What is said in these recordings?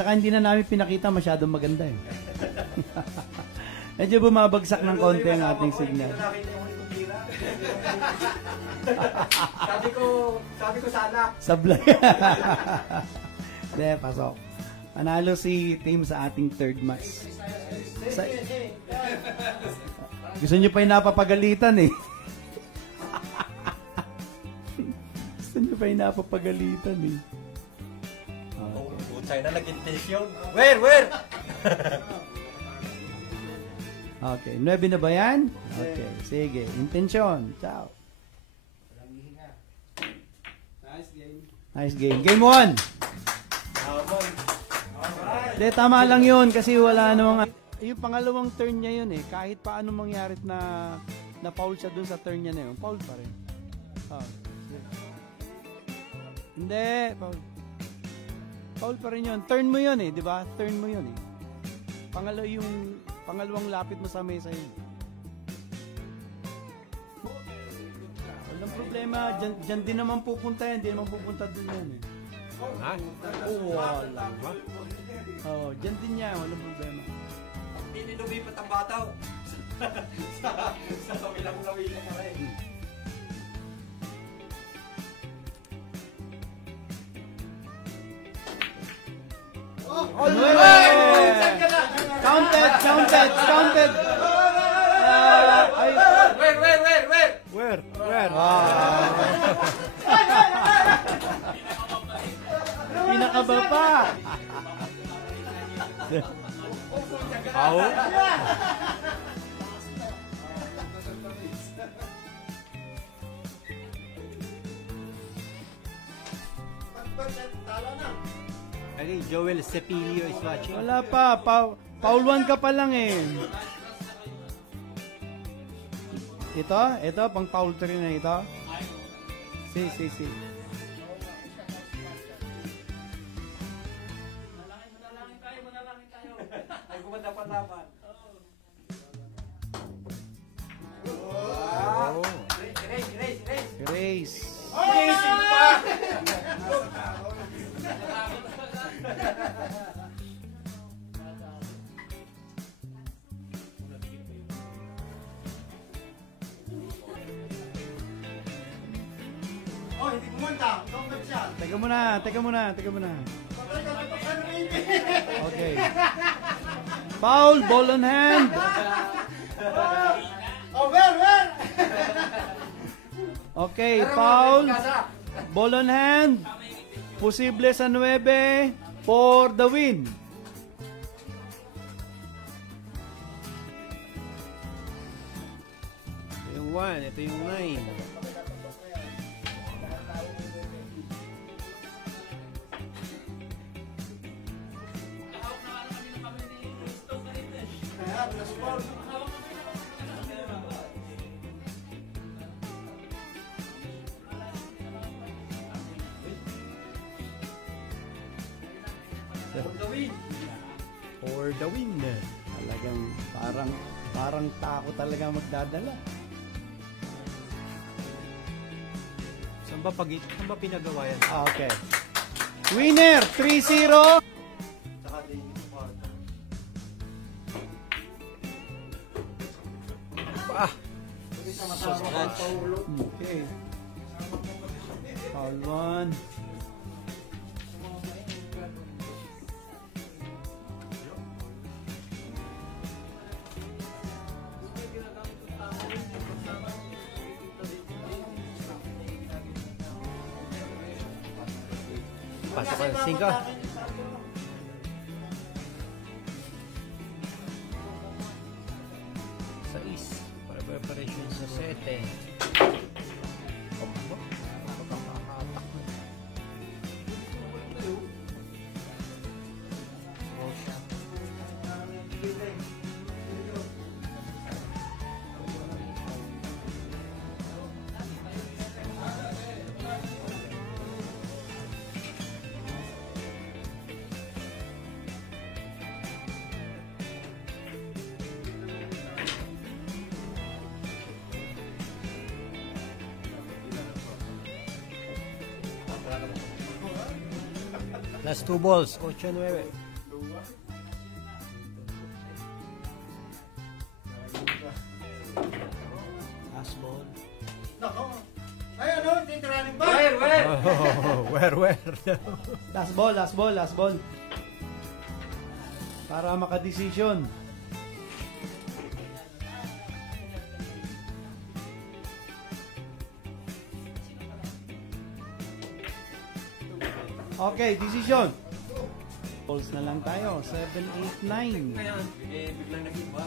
Tsaka hindi na namin pinakita, masyadong maganda eh. Medyo bumabagsak ng konti ang ating signal. sabi ko sana. Sablay. De, pasok. Panalo si team sa ating third match. Gusto nyo pa yung napapagalitan eh. Gusto nyo pa yung napapagalitan eh. Butsay na nag-intention. Where? Okay, 9 na ba yan? Okay, sige. Intention. Ciao. Nice game. Game 1. De, tama lang yun kasi wala namang... Yung pangalawang turn niya yun eh. Kahit paano mangyari na foul siya dun sa turn niya na yun. Foul pa rin. Hindi. Foul pa rin yun. Turn mo yun eh. Diba? Turn mo yun eh. Pangalawang lapit mo sa mesa yun. Walang problema. Dyan din naman pupunta yan. Hindi naman pupunta dun yan eh. Ha? Wala ba? Dyan din yan. Walang problema. Hindi lumipat ang bataw. sa kabilang pa rin. Counted. Where? Pinakaba pa. Okay, Joel Cepillo is watching. Wala pa. Foul 1 ka pa lang eh. Ito, pang foul 3 na ito. Si. Ay, kumanda pa laban. Race. Racing pa! Hindi kumanta. Teka muna. Okay. Foul, ball on hand. Where? Okay, foul, ball on hand. Posible sa 9 for the win. Ito yung 1, ito yung 9. For the win. Talagang parang tako talaga magdadala. Saan ba pinagawa yan? Okay. Winner 3-0. Okay. Foul 1. Pasok ka 5. Para preparation sa 7. Last 2 balls, 8-9. Last ball. Nako. Ay, ano? Titiranin ba? Oh, where? Last ball, last ball, last ball. Para makadesisyon. Okay, decision. Balls na lang tayo. 7, 8, 9. Biglang nag-iba.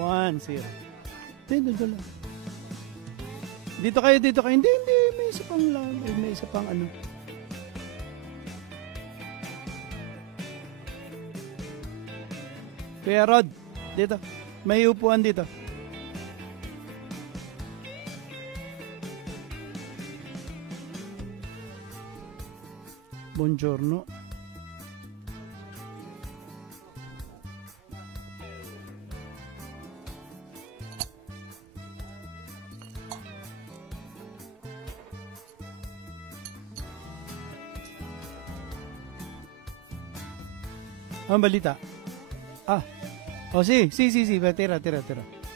One, zero. Dito lang. Dito kayo. Hindi. May isa pang lang. May isa pang ano. Kuya Rod, dito. May upuan dito. Buongiorno. Ang balita. Oh, si. Tira.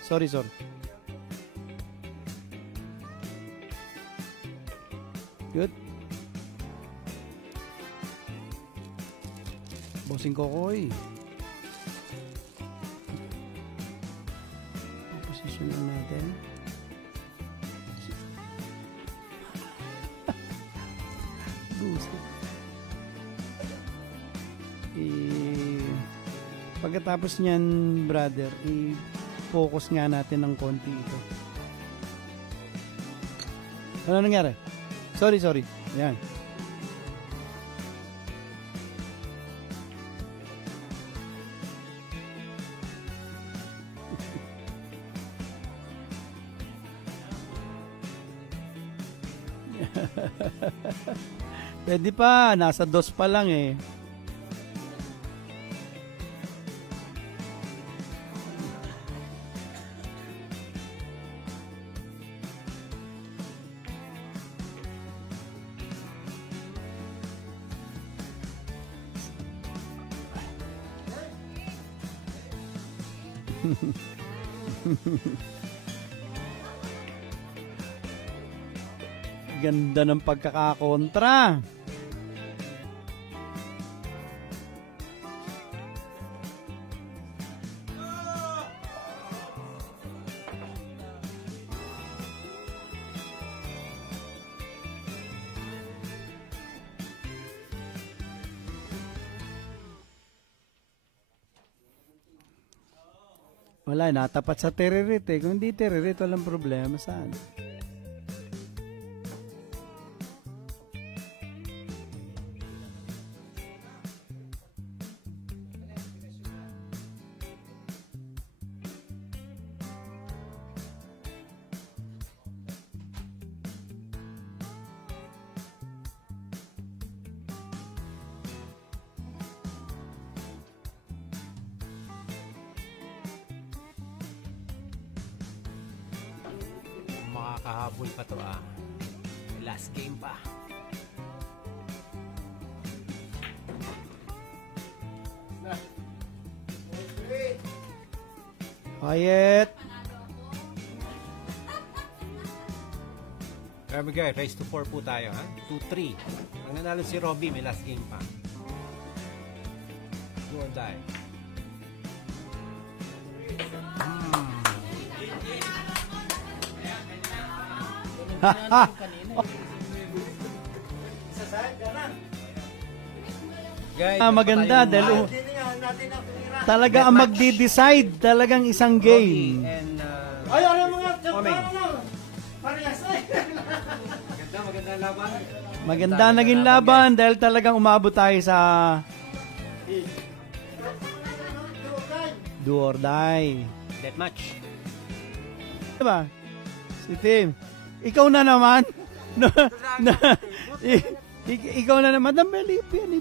Sorry. Good. Bossing Kokoy. Position lang natin. Gusto. Pagkatapos niyan, brother, i-focus nga natin ng konti ito. Ano nangyari? Sorry. Yan. Pwede pa, nasa dos pa lang eh. Ganda ng pagkakakontra. Wala, natapat sa teririt eh. Kung hindi teririt, walang problema. Saan? Makakahabol pa to ah. Last game pa. Quiet. Grabe guys, race to 4 po tayo ha. 2-3. Ang nanalo si Robby, may last game pa. Do or die. Guys, Maganda dahil talaga ang magdi-decide talagang isang game. And Ay, ano mga Omeng. Parehas. maganda laban. Maganda naging laban dahil talagang umabot tayo sa do or die. Death match. Diba? Si Tim. Ikaw na naman. No, ikaw na naman. Biyan.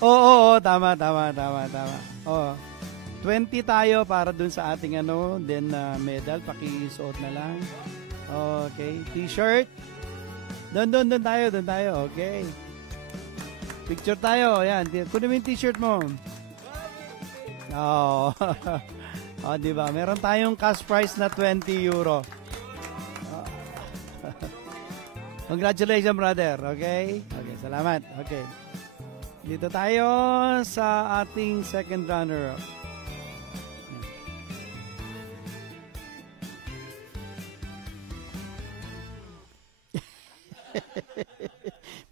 Oo, tama. Oo. 20 tayo para dun sa ating then medal, pakisuot na lang. Okay, t-shirt. Doon tayo. Okay. Picture tayo. Ayan, kunin mo yung t-shirt mo. Oh. Oh, di ba? Meron tayong cash prize na 20 euro. Congratulations, brother. Okay? Okay, salamat. Okay. Dito tayo sa ating second runner-up.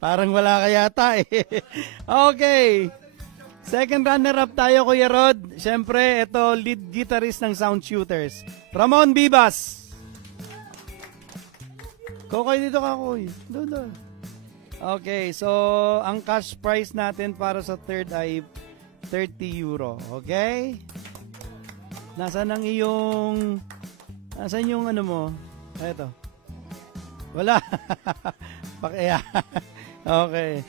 Parang wala ka yata eh. Okay. Second runner-up tayo, Kuya Rod. Siyempre, ito, lead guitarist ng Sound Shooters. Ramon Vivas. Kokoy, dito ka, Koy. Doon. Okay, so, ang cash prize natin para sa third ay 30 euro. Okay? Nasaan yung ano mo? Ito. Wala. Pakaya. Okay.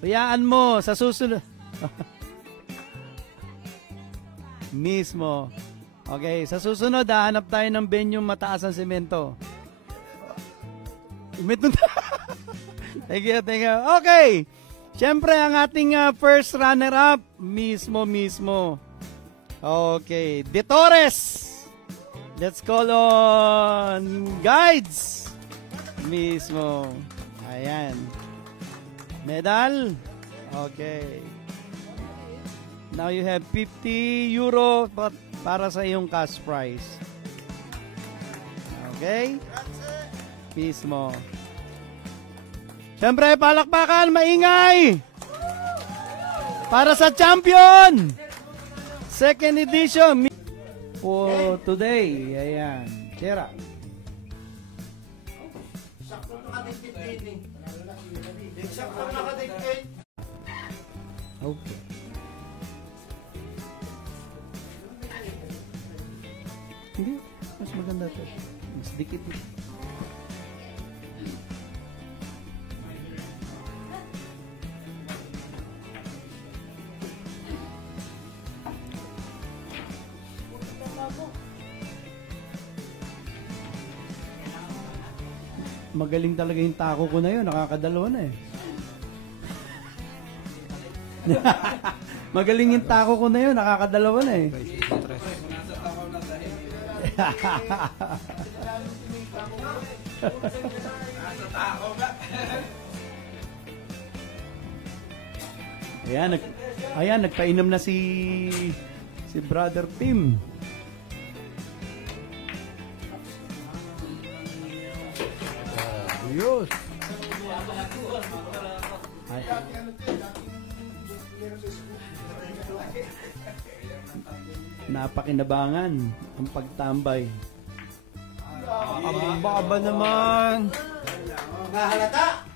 Hayaan mo sa susunod. Mismo. Okay, sa susunod hahanap tayo ng venue mataas ang semento. Thank you. Okay. Siyempre ang ating first runner-up mismo. Okay, De Torres. Let's call on Guides. Mismo. Ayan. Medal. Okay. Now you have 50 euro para sa iyong cash prize. Okay? Mismo. Siyempre, palakpakan, maingay! Para sa champion! Second edition. For today. Ayan. Tira. Sakto nakadikit din. Sakto nakadikit. Okay. Hindi. Mas maganda to. Mas dikit. Magaling talaga yung tako ko na yun. Nakakadalawa na eh. Magaling yung tako ko na yun. Nakakadalawa na eh. Ayan, nagpainom na si Brother Tim. Ayos. Ay. Napakinabangan ang pagtambay. Ang baba naman. Nahalata.